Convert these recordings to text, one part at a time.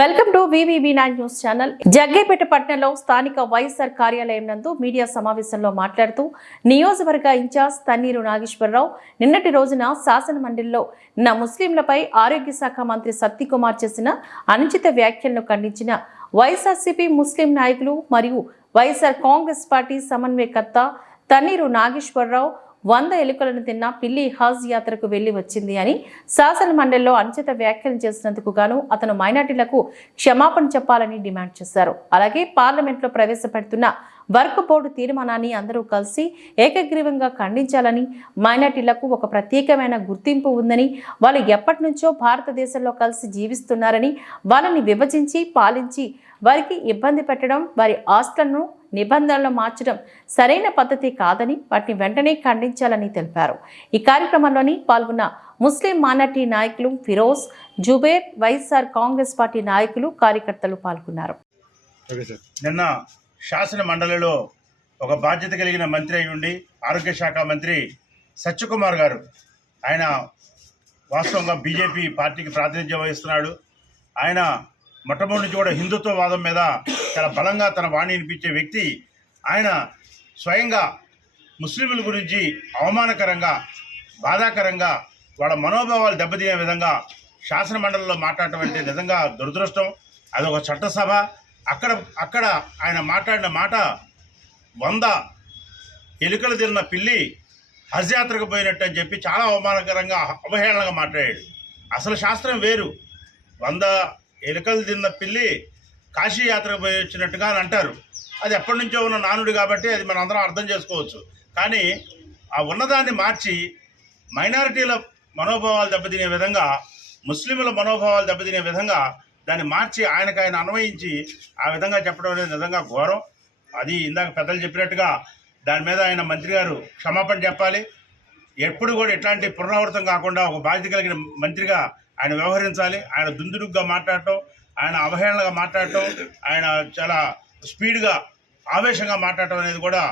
Welcome to VVV9 news channel. Jaggepeta పట్టణంలో స్థానిక వైఎస్ఆర్ కార్యాలయం నందు మీడియా సమావేశంలో మాట్లాడుతూ నియోజకవర్గ ఇన్ఛార్జ్ తన్నీరు నాగేశ్వరరావు నిన్నటి రోజున శాసన మండలిలో ముస్లింలపై ఆరోగ్య శాఖ మంత్రి సత్యకుమార్ చేసిన అనుచిత వ్యాఖ్యలను ఖండించిన వైఎస్ఆర్సీపీ ముస్లిం నాయకులు మరియు వైఎస్ఆర్ కాంగ్రెస్ పార్టీ సమన్వయకర్త తన్నీరు నాగేశ్వరరావు 100 ఎలుకలను తిన్న పిల్లి హజ్ యాత్రకు వెళ్లి వచ్చింది అని శాసన మండలిలో అనుచిత వ్యాఖ్యలు చేసినందుకు గాను అతను మైనార్టీలకు క్షమాపణ చెప్పాలని డిమాండ్ చేశారు. అలాగే పార్లమెంట్లో ప్రవేశపెడుతున్న వర్క్ బోర్డు తీర్మానాన్ని అందరూ కలిసి ఏకగ్రీవంగా ఖండించాలని, మైనార్టీలకు ఒక ప్రత్యేకమైన గుర్తింపు ఉందని, వాళ్ళు ఎప్పటి నుంచో భారతదేశంలో కలిసి జీవిస్తున్నారని, వాళ్ళని విభజించి పాలించి వారికి ఇబ్బంది పెట్టడం, వారి ఆస్తులను నిబంధనలు మార్చడం సరైన పద్ధతి కాదని వాటిని వెంటనే ఖండించాలని తెలిపారు. ఈ కార్యక్రమంలోని పాల్గొన్న ముస్లిం మైనార్టీ నాయకులు ఫిరోజ్, జుబేర్, వైఎస్ఆర్ కాంగ్రెస్ పార్టీ నాయకులు, కార్యకర్తలు పాల్గొన్నారు. నిన్న శాసన మండలిలో ఒక బాధ్యత కలిగిన మంత్రి అయి ఉండి ఆరోగ్య శాఖ మంత్రి సత్యకుమార్ గారు, ఆయన వాస్తవంగా బీజేపీ పార్టీకి ప్రాతినిధ్యం వహిస్తున్నాడు. ఆయన మొట్టమొదటి నుంచి కూడా హిందుత్వవాదం మీద చాలా బలంగా తన వాణి వినిపించే వ్యక్తి. ఆయన స్వయంగా ముస్లింల గురించి అవమానకరంగా, బాధాకరంగా, వాళ్ళ మనోభావాలు దెబ్బతీయే విధంగా శాసన మండలిలో మాట్లాడటం అంటే నిజంగా దురదృష్టం. అదొక చట్టసభ. అక్కడ ఆయన మాట్లాడిన మాట 100 ఎలుకలు తిన్న పిల్లి హజ్ యాత్రకు పోయినట్టు అని చెప్పి చాలా అవమానకరంగా, అవహేళనగా మాట్లాడాడు. అసలు శాస్త్రం వేరు. 100 ఎలుకలు తిన్న పిల్లి కాశీ యాత్రకు పోయి వచ్చినట్టుగా అని అంటారు. అది ఎప్పటి నుంచో ఉన్న నానుడు కాబట్టి అది మనం అందరం అర్థం చేసుకోవచ్చు. కానీ ఆ ఉన్నదాన్ని మార్చి మైనారిటీల మనోభావాలు దెబ్బతినే విధంగా, ముస్లింల మనోభావాలు దెబ్బతినే విధంగా దాన్ని మార్చి ఆయన అన్వయించి ఆ విధంగా చెప్పడం అనేది నిజంగా ఘోరం. అది ఇందాక పెద్దలు చెప్పినట్టుగా దాని మీద ఆయన మంత్రి గారు క్షమాపణ చెప్పాలి. ఎప్పుడు కూడా ఇట్లాంటి పునరావృతం కాకుండా ఒక బాధ్యత కలిగిన మంత్రిగా ఆయన వ్యవహరించాలి. ఆయన దుందుడుగ్గా మాట్లాడటం, ఆయన అవహేళనగా మాట్లాడటం, ఆయన చాలా స్పీడ్గా ఆవేశంగా మాట్లాడటం అనేది కూడా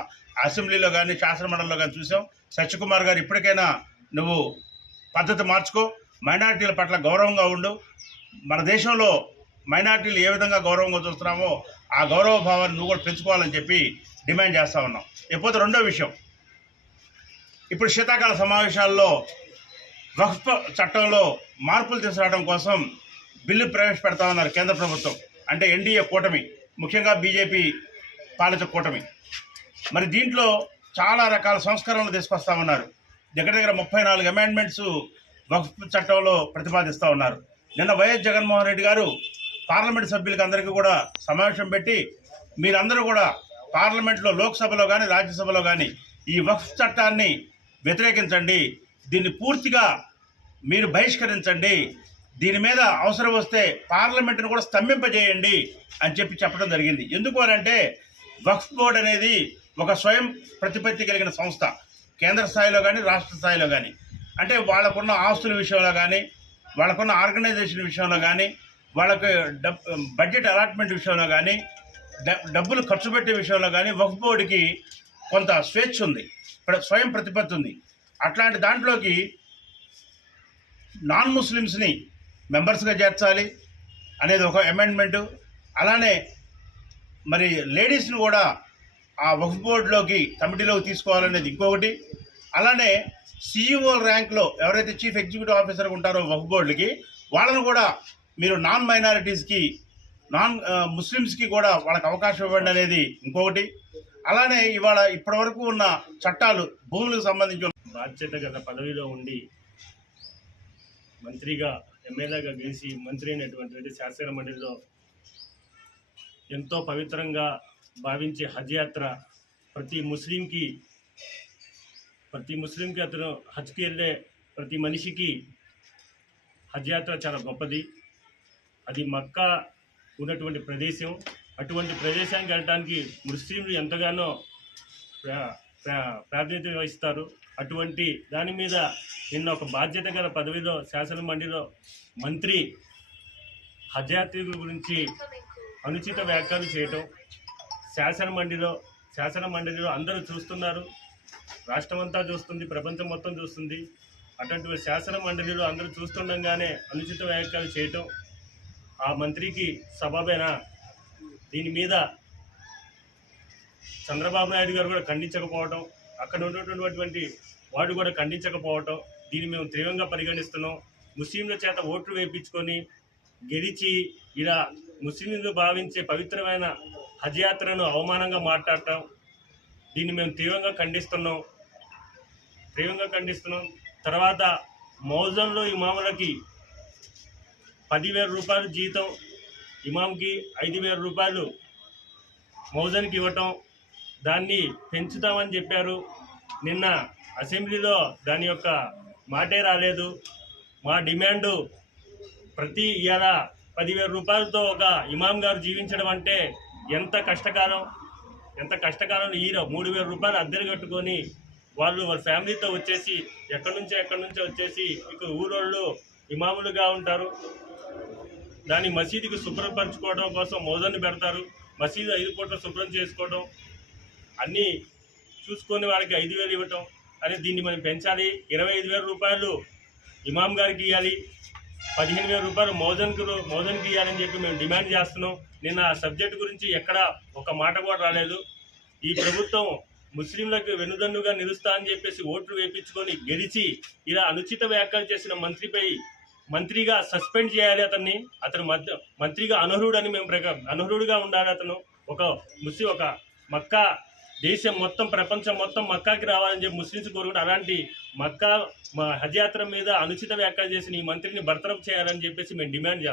అసెంబ్లీలో కానీ శాసనమండలిలో కానీ చూసాం. సత్యకుమార్ గారు, ఇప్పటికైనా నువ్వు పద్ధతి మార్చుకో, మైనారిటీల పట్ల గౌరవంగా ఉండు. మన దేశంలో మైనారిటీలు ఏ విధంగా గౌరవంగా చూస్తున్నామో ఆ గౌరవ భావాన్ని నువ్వు కూడా పెంచుకోవాలని చెప్పి డిమాండ్ చేస్తూ ఉన్నాం. ఇకపోతే రెండో విషయం, ఇప్పుడు శీతాకాల సమావేశాల్లో వక్ఫ్ చట్టంలో మార్పులు తీసుకురావడం కోసం బిల్లు ప్రవేశపెడతా ఉన్నారు కేంద్ర ప్రభుత్వం, అంటే ఎన్డీఏ కూటమి, ముఖ్యంగా బీజేపీ పాలిత కూటమి. మరి దీంట్లో చాలా రకాల సంస్కరణలు తీసుకొస్తా ఉన్నారు. దగ్గర 34 అమెండ్మెంట్స్ వక్ఫ్ చట్టంలో ప్రతిపాదిస్తూ ఉన్నారు. నిన్న వైఎస్ జగన్మోహన్ రెడ్డి గారు పార్లమెంట్ సభ్యులకి అందరికీ కూడా సమావేశం పెట్టి, మీరందరూ కూడా పార్లమెంట్లో, లోక్సభలో కానీ రాజ్యసభలో కానీ ఈ వక్ఫ్ చట్టాన్ని వ్యతిరేకించండి, దీన్ని పూర్తిగా మీరు బహిష్కరించండి, దీని మీద అవసరం వస్తే పార్లమెంటును కూడా స్తంభింపజేయండి అని చెప్పడం జరిగింది. ఎందుకు అనంటే వక్ఫ్ బోర్డు అనేది ఒక స్వయం ప్రతిపత్తి కలిగిన సంస్థ, కేంద్ర స్థాయిలో కానీ రాష్ట్ర స్థాయిలో కానీ. అంటే వాళ్ళకున్న ఆస్తుల విషయంలో కానీ, వాళ్ళకున్న ఆర్గనైజేషన్ విషయంలో కానీ, వాళ్ళకి బడ్జెట్ అలాట్మెంట్ విషయంలో కానీ, డబ్బులు ఖర్చు పెట్టే విషయంలో కానీ వక్ఫ్ బోర్డుకి కొంత స్వేచ్ఛ ఉంది, స్వయం ప్రతిపత్తి ఉంది. అట్లాంటి దాంట్లోకి నాన్ ముస్లిమ్స్ని మెంబర్స్గా చేర్చాలి అనేది ఒక అమెండ్మెంటు. అలానే మరి లేడీస్ని కూడా ఆ వక్ఫ్ బోర్డులోకి, కమిటీలోకి తీసుకోవాలనేది ఇంకొకటి. అలానే CEO ర్యాంక్లో ఎవరైతే చీఫ్ ఎగ్జిక్యూటివ్ ఆఫీసర్ ఉంటారో వక్ఫ్ బోర్డుకి, వాళ్ళను కూడా మీరు నాన్ మైనారిటీస్కి, నాన్ ముస్లిమ్స్కి కూడా వాళ్ళకి అవకాశం ఇవ్వండి అనేది ఇంకొకటి. అలానే ఇప్పటి వరకు ఉన్న చట్టాలు, భూములకు సంబంధించి బాధ్యత గల పదవిలో ఉండి మంత్రిగా, ఎమ్మెల్యేగా గెలిచి మంత్రి అయినటువంటి శాసన మండలిలో ఎంతో పవిత్రంగా భావించే హజ్ యాత్ర ప్రతి ముస్లింకి అతను హజ్కి వెళ్ళే ప్రతి మనిషికి హజ్ యాత్ర చాలా గొప్పది. అది మక్కా ఉన్నటువంటి ప్రదేశం. అటువంటి ప్రదేశానికి వెళ్ళడానికి ముస్లింలు ఎంతగానో ప్రాతినిధ్యం వహిస్తారు. అటువంటి దాని మీద నిన్న ఒక బాధ్యత గల పదవిలో శాసన మండలిలో మంత్రి హజ్ యాత్రికుల గురించి అనుచిత వ్యాఖ్యలు చేయటం శాసన మండలిలో అందరూ చూస్తున్నారు. రాష్ట్రమంతా చూస్తుంది, ప్రపంచం మొత్తం చూస్తుంది. అటువంటి శాసన మండలిలో అందరూ చూస్తుండగానే అనుచిత వ్యాఖ్యలు చేయటం ఆ మంత్రికి సబబేనా? దీని మీద చంద్రబాబు నాయుడు గారు కూడా ఖండించకపోవటం, అక్కడ ఉన్నటువంటి వాడు కూడా ఖండించకపోవటం, దీన్ని మేము తీవ్రంగా పరిగణిస్తున్నాం. ముస్లింల చేత ఓట్లు వేయించుకొని గెలిచి ఇలా ముస్లింలు భావించే పవిత్రమైన హజ్ యాత్రను అవమానంగా మాట్లాడటం, దీన్ని మేము తీవ్రంగా ఖండిస్తున్నాం. తర్వాత మౌజంలో ఇమాములకి 10,000 రూపాయలు జీతం, ఇమాంకి 5,000 రూపాయలు మౌజన్కి ఇవ్వటం, దాన్ని పెంచుతామని చెప్పారు. నిన్న అసెంబ్లీలో దాని యొక్క మాటే రాలేదు. మా డిమాండు ప్రతి ఇవాళ 10,000 రూపాయలతో ఒక ఇమాం గారు జీవించడం అంటే ఎంత కష్టకాలం. ఈ 3,000 రూపాయలు అద్దెలు కట్టుకొని వాళ్ళ ఫ్యామిలీతో వచ్చేసి ఎక్కడి నుంచో వచ్చేసి ఇక్కడ ఊరోళ్ళు ఇమాములుగా ఉంటారు. దాని మసీదుకి శుభ్రపరచుకోవడం కోసం మౌజాన్ని పెడతారు. మసీదు 5 పూట్ల శుభ్రం చేసుకోవడం, అన్నీ చూసుకొని వాళ్ళకి 5,000 ఇవ్వటం అని దీన్ని మనం పెంచాలి. 25,000 రూపాయలు ఇమాం గారికి ఇవ్వాలి, 15,000 రూపాయలు మౌజన్కి ఇవ్వాలని చెప్పి మేము డిమాండ్ చేస్తున్నాం. నిన్న ఆ సబ్జెక్టు గురించి ఎక్కడ ఒక మాట కూడా రాలేదు. ఈ ప్రభుత్వం ముస్లింలకు వెనుదన్నుగా నిలుస్తా అని చెప్పేసి ఓట్లు వేయించుకొని గెలిచి ఇలా అనుచిత వ్యాఖ్యలు చేసిన మంత్రిగా సస్పెండ్ చేయాలి. అతను మంత్రిగా అనర్హుడని మేము అనర్హుడిగా ఉండాలి. అతను ఒక మక్కా దేశం మొత్తం, ప్రపంచం మొత్తం మక్కాకి రావాలని చెప్పి ముస్లింస్ కోరుకుంటే అలాంటి మక్కా హజ్ యాత్ర మీద అనుచిత వ్యాఖ్యలు చేసిన ఈ మంత్రిని బర్తరఫ్ చేయాలని చెప్పేసి మేము డిమాండ్ చేస్తాం.